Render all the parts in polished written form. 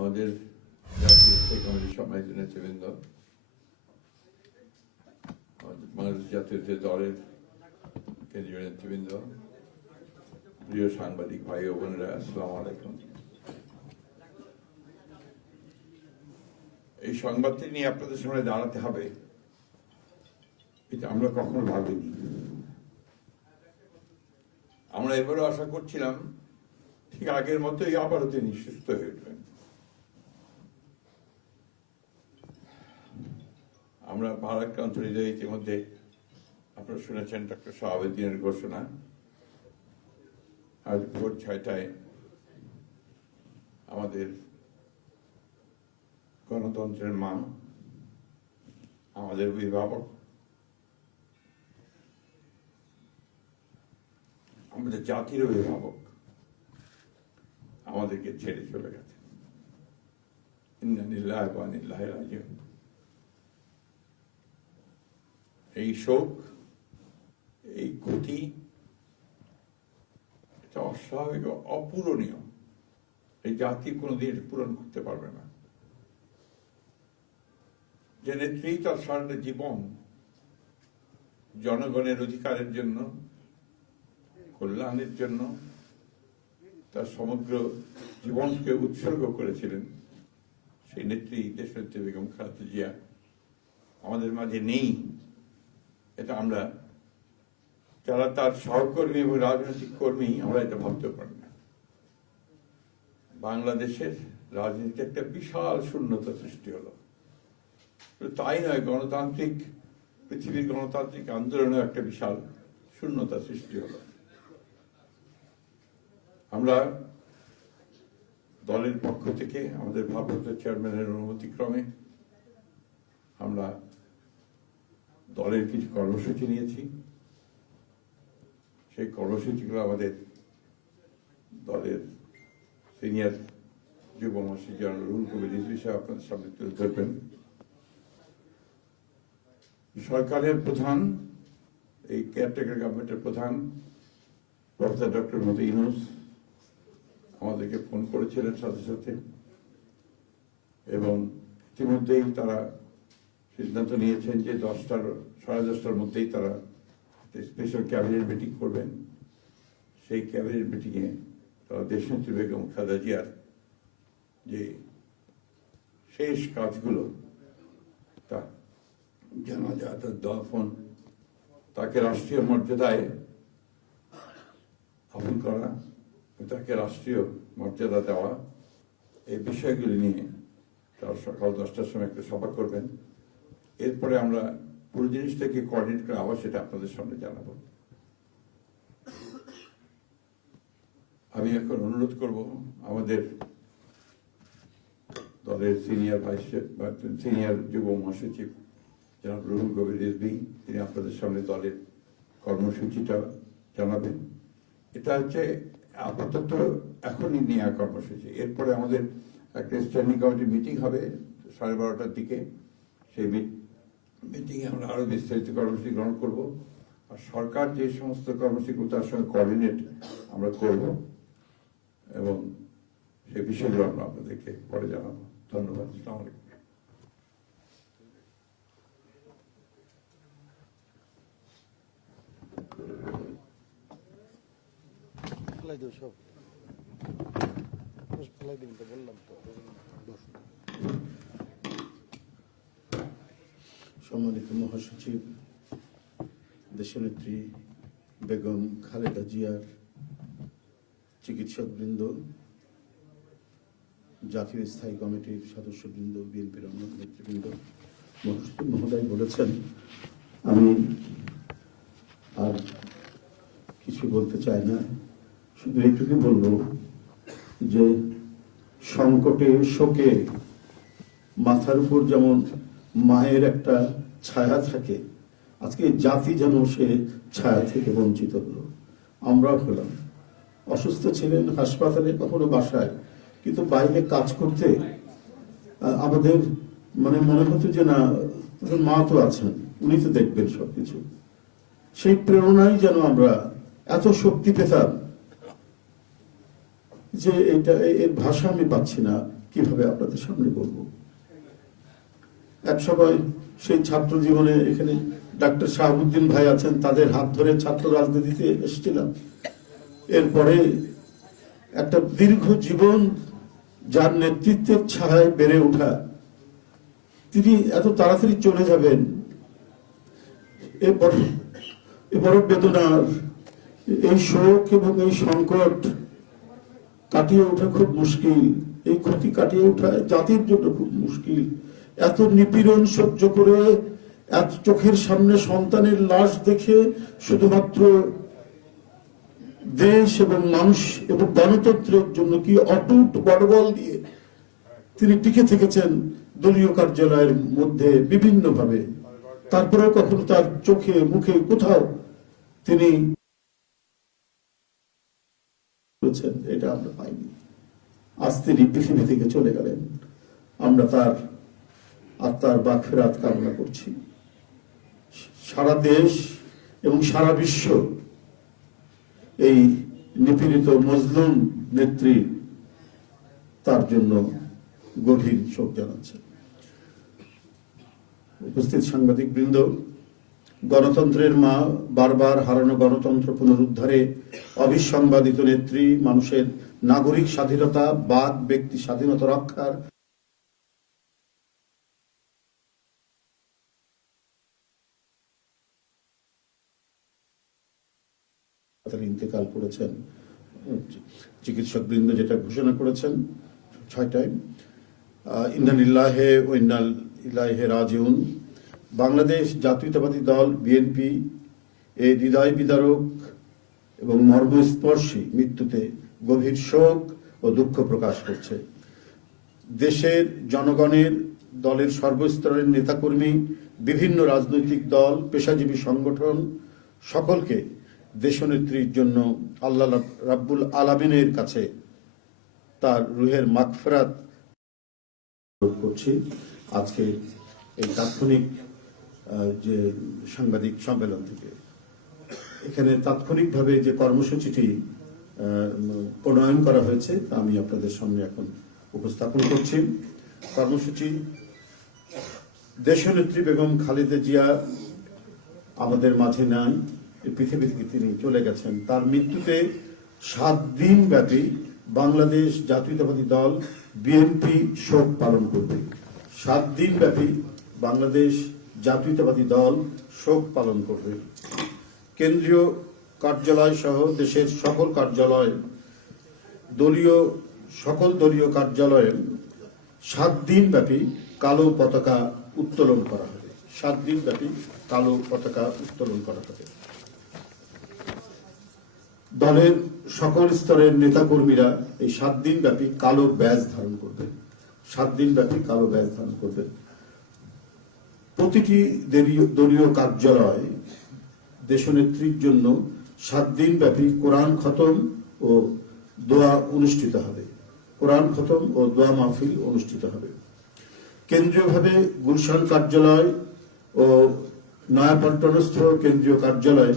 আমাদের জাতীয় স্থায়ী কমিটির সম্মানিত নেতৃবৃন্দ, বাংলাদেশ জাতীয় দলের কেন্দ্রীয় নেতৃবৃন্দ, প্রিয় সাংবাদিক ভাই ও বোনেরা, আসসালামু আলাইকুম। এই সংবাদটি নিয়ে আপনাদের সামনে দাঁড়াতে হবে, এটা আমরা কখনো ভাবিনি। আমরা এবারও আশা করছিলাম ঠিক আগের মতোই আবারও তিনি সুস্থ হয়ে উঠবেন। আমরা ভারাক্রান্ত হৃদয়ে ইতিমধ্যে আপনারা শুনেছেন ডক্টর শাহাবুদ্দিনের ঘোষণা। আজ ভোর 6টায় আমাদের গণতন্ত্রের মা, আমাদের অভিভাবক, আমাদের জাতির অভিভাবক আমাদেরকে ছেড়ে চলে গেছে। ইন্না লিল্লাহি ওয়া ইন্না ইলাইহি রাজিউন। এই শোক, এই ক্ষতি, এটা অস্বাভাবিক, অপূরণীয়। এই জাতি কোনোদিন পূরণ করতে পারবে না। যে নেত্রী তার সারাটা জীবন জনগণের অধিকারের জন্য, কল্যাণের জন্য তার সমগ্র জীবনকে উৎসর্গ করেছিলেন, সেই নেত্রী দেশনেত্রী বেগম খালেদা জিয়া আমাদের মাঝে নেই। এটা আমরা যারা তার সহকর্মী এবং রাজনৈতিক কর্মী, আমরা এটা ভাবতে পারি না। বাংলাদেশের রাজনীতিতে একটা বিশাল শূন্যতা সৃষ্টি হলো। তাই নয়, গণতান্ত্রিক পৃথিবীর গণতান্ত্রিক আন্দোলনে একটা বিশাল শূন্যতা সৃষ্টি হলো। আমরা দলের পক্ষ থেকে আমাদের ভারপ্রাপ্ত চেয়ারম্যানের অনুমতিক্রমে আমরা দলের কিছু কর্মসূচি নিয়েছি। সেই কর্মসূচিগুলো আমাদের দলের সিনিয়র যুব মহাসচিব জনাব রুহুল কবির রিজভী সাহেব আপনাদের সামনে তুলে ধরবেন। সরকারের প্রধান, এই কেয়ারটেকার গভর্নমেন্টের প্রধান প্রফেসর ডক্টর মোহাম্মদ ইউনূস আমাদেরকে ফোন করেছিলেন সাথে সাথে, এবং ইতিমধ্যেই তারা সিদ্ধান্ত নিয়েছেন যে 10টার মধ্যেই তারা স্পেশাল ক্যাবিনেট মিটিং করবেন। সেই ক্যাবিনেট মিটিংয়ে তারা দেশনেত্রী বেগম খালেদা জিয়ার যে শেষ কাজগুলো, তা জানাজা, তার দাফন, তাকে রাষ্ট্রীয় মর্যাদায় দাফন করা, তাকে রাষ্ট্রীয় মর্যাদা দেওয়া, এই বিষয়গুলি নিয়ে তারা সকাল 10টার সময় একটা সভা করবেন। এরপরে আমরা পুরো জিনিসটাকে কোঅর্ডিনেট করে আবার সেটা আপনাদের সামনে জানাবো। আমি এখন অনুরোধ করব আমাদের দলের সিনিয়র যুব মহাসচিব জনাব রুহুল কবির রিজভী, তিনি আপনাদের সামনে দলের কর্মসূচিটা জানাবেন। এটা হচ্ছে আপাতত এখনই নেওয়া কর্মসূচি। এরপরে আমাদের একটা স্ট্যান্ডিং কমিটি মিটিং হবে 12:30টার দিকে। সেই মিটিংয়ে আমরা আরো বিস্তারিত কর্মসূচি গ্রহণ করব, আর সরকার যে সমস্ত কর্মসূচিগুলো তার সঙ্গে কোঅর্ডিনেট আমরা করব, এবং সেই বিষয়গুলো আমরা আপনাদেরকে পরে জানাবো। ধন্যবাদ। আসসালামু আলাইকুম। সম্মানিত মহাসচিব, দেশনেত্রী বেগম খালেদা জিয়ার চিকিৎসকবৃন্দ, জাতীয় স্থায়ী কমিটির সদস্যবৃন্দ, বিএনপির অন্য নেতৃবৃন্দ, মহাসচিব মহোদয় বলেছেন, আমি আর কিছু বলতে চাই না। শুধু এইটুকু বলবো যে সংকটে, শোকে মাথার উপর যেমন মায়ের একটা ছায়া থাকে, আজকে জাতি যেন সে ছায়া থেকে বঞ্চিত হলো। আমরা হলাম, অসুস্থ ছিলেন হাসপাতালে, কখনো বাসায়, কিন্তু বাইরে কাজ করতে আমাদের মনে হতো যে না, মা তো আছেন, উনি তো দেখবেন সবকিছু। সেই প্রেরণাই যেন আমরা এত শক্তি পেতাম যে এটা, এর ভাষা আমি পাচ্ছি না। কিভাবে আপনাদের সামনে বলবো। এক সময় সেই ছাত্র জীবনে এখানে ডাক্তার শাহাবুদ্দিন ভাই আছেন, তাদের হাত ধরে ছাত্র রাজনীতিতে এসেছিলাম। এরপরে একটা দীর্ঘ জীবন যার নেতৃত্বের ছায়ায় বেড়ে ওঠা, তিনি এত তাড়াতাড়ি চলে যাবেন, এ বড় বেদনার। এই শোক এবং এই সংকট কাটিয়ে ওঠা খুব মুশকিল, এই ক্ষতি কাটিয়ে ওঠা জাতির জন্য খুব মুশকিল। এত নিপীড়ন সহ্য করে, এত চোখের সামনে সন্তানের লাশ দেখে শুধুমাত্র দেশ এবং মানুষ এবং গণতন্ত্রের জন্য কি অটুট বড়বল দিয়ে তিনি টিকে থেকেছেন দলীয় কার্যালয়ের মধ্যে বিভিন্ন ভাবে। তারপরেও কখনো তার চোখে মুখে কোথাও তিনি এটা আমরা পাইনি। আজ তিনি পৃথিবী থেকে চলে গেলেন, আমরা তার আত্মার মাগফিরাত কামনা করছি। সারা দেশ এবং সারা বিশ্ব এই নিপীড়িত মজলুম নেত্রী তার জন্য গভীর শোক জানাচ্ছে। উপস্থিত সাংবাদিক বৃন্দ, গণতন্ত্রের মা, বারবার হারানো গণতন্ত্র পুনরুদ্ধারে অবিসংবাদিত নেত্রী, মানুষের নাগরিক স্বাধীনতা, বাক ব্যক্তি স্বাধীনতা রক্ষার ইন্তেকাল করেছেন। চিকিৎসক বৃন্দ যেটা ঘোষণা করেছেন 6টায়, ইন্না লিল্লাহি ওয়া ইন্না ইলাইহি রাজিউন। বাংলাদেশ জাতীয়তাবাদী দল বিএনপি এই হৃদয় বিদারক এবং মর্মস্পর্শী মৃত্যুতে গভীর শোক ও দুঃখ প্রকাশ করছে। দেশের জনগণের, দলের সর্বস্তরের নেতাকর্মী, বিভিন্ন রাজনৈতিক দল, পেশাজীবী সংগঠন সকলকে দেশনেত্রীর জন্য আল্লাহ রাব্বুল আলামিনের কাছে তার রুহের মাগফিরাত করছি। আজকে এই তাৎক্ষণিক যে সাংবাদিক সম্মেলন থেকে এখানে তাৎক্ষণিকভাবে যে কর্মসূচিটি প্রণয়ন করা হয়েছে তা আমি আপনাদের সামনে এখন উপস্থাপন করছি। কর্মসূচি: দেশনেত্রী বেগম খালেদা জিয়া আমাদের মাঝে নাই, পৃথিবী থেকে তিনি চলে গেছেন। তার মৃত্যুতে 7 দিন ব্যাপী বাংলাদেশ জাতীয়তাবাদী দল বিএনপি শোক পালন করবে। 7 দিন ব্যাপী বাংলাদেশ জাতীয়তাবাদী দল শোক পালন করবে। কেন্দ্রীয় কার্যালয় সহ দেশের সকল কার্যালয়, সকল দলীয় কার্যালয়ে 7 দিন ব্যাপী কালো পতাকা উত্তোলন করা হবে। 7 দিন ব্যাপী কালো পতাকা উত্তোলন করা হবে। দলের সকল স্তরের নেতাকর্মীরা এই 7 দিন ব্যাপী কালো ব্যাজ ধারণ করবেন। 7 দিন ব্যাপী কালো ব্যাজ ধারণ করবেন। প্রতিটি দলীয় কার্যালয় দেশনেত্রীর জন্য 7 দিন ব্যাপী কোরআন খতম ও দোয়া অনুষ্ঠিত হবে। কোরআন খতম ও দোয়া মাহফিল অনুষ্ঠিত হবে। কেন্দ্রীয়ভাবে গুলশান কার্যালয় ও নয়াপল্টনস্থ কেন্দ্রীয় কার্যালয়,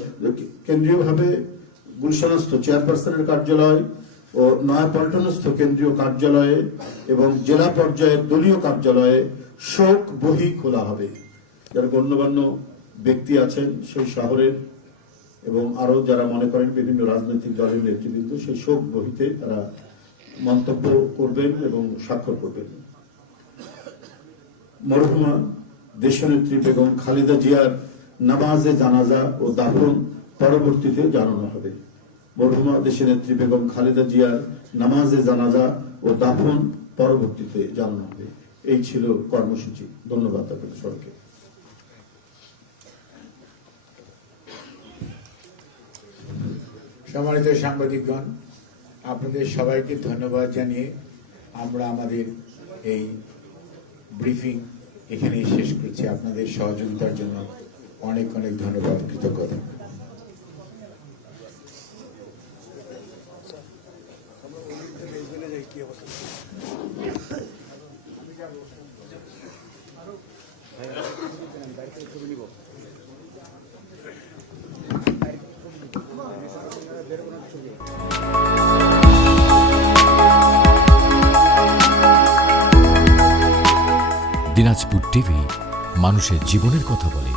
কেন্দ্রীয়ভাবে গুলশানস্থ চেয়ারপারসনের কার্যালয় ও নয়াপল্টনস্থ কেন্দ্রীয় কার্যালয়ে এবং জেলা পর্যায়ের দলীয় কার্যালয়ে শোক বহি খোলা হবে। যারা গণ্যমান্য ব্যক্তি আছেন সেই শহরের এবং আরো যারা মনে করেন বিভিন্ন রাজনৈতিক দলের নেতৃবৃন্দ, সেই শোক বহিতে তারা মন্তব্য করবেন এবং স্বাক্ষর করবেন। মরহুমা দেশনেত্রী বেগম খালেদা জিয়ার নামাজে জানাজা ও দাফন পরবর্তীতে জানানো হবে। মরহুমা দেশনেত্রী বেগম খালেদা জিয়ার নামাজে জানাজা ও দাফন পরবর্তীতে জানানো হবে। এই ছিল কর্মসূচি। ধন্যবাদ আপনাদের সবাইকে। সম্মানিত সাংবাদিকগণ, আপনাদের সবাইকে ধন্যবাদ জানিয়ে আমরা আমাদের এই ব্রিফিং এখানেই শেষ করছি। আপনাদের সহযোগিতার জন্য অনেক অনেক ধন্যবাদ, কৃতজ্ঞতা। দিনাজপুর টিভি, মানুষের জীবনের কথা বলে।